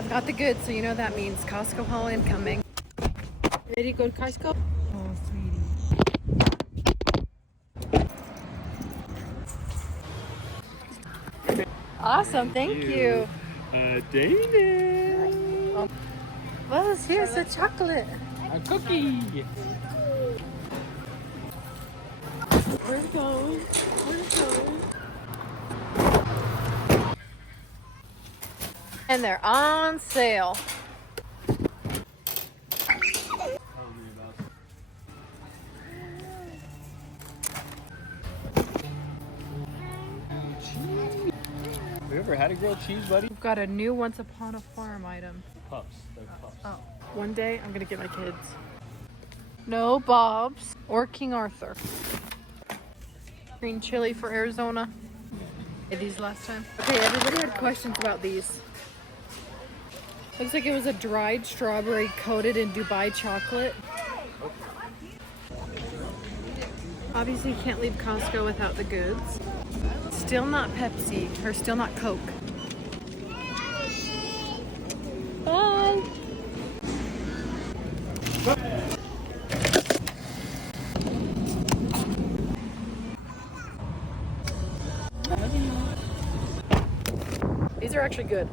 I've got the goods, so you know that means Costco haul incoming. Ready to go to Costco? Oh, sweetie. Awesome, thank you. Dana. Well, here's the chocolate. A cookie. Where's it going? Where's it going? And they're on sale. Have you ever had a grilled cheese, buddy? We've got a new Once Upon a Farm item. Pups. They're pups. Oh, one day I'm gonna get my kids. No Bob's or King Arthur. Green chili for Arizona. Had these last time. Okay, everybody had questions about these. Looks like it was a dried strawberry coated in Dubai chocolate. Obviously, you can't leave Costco without the goods. Still not Pepsi, or still not Coke. Bye! These are actually good.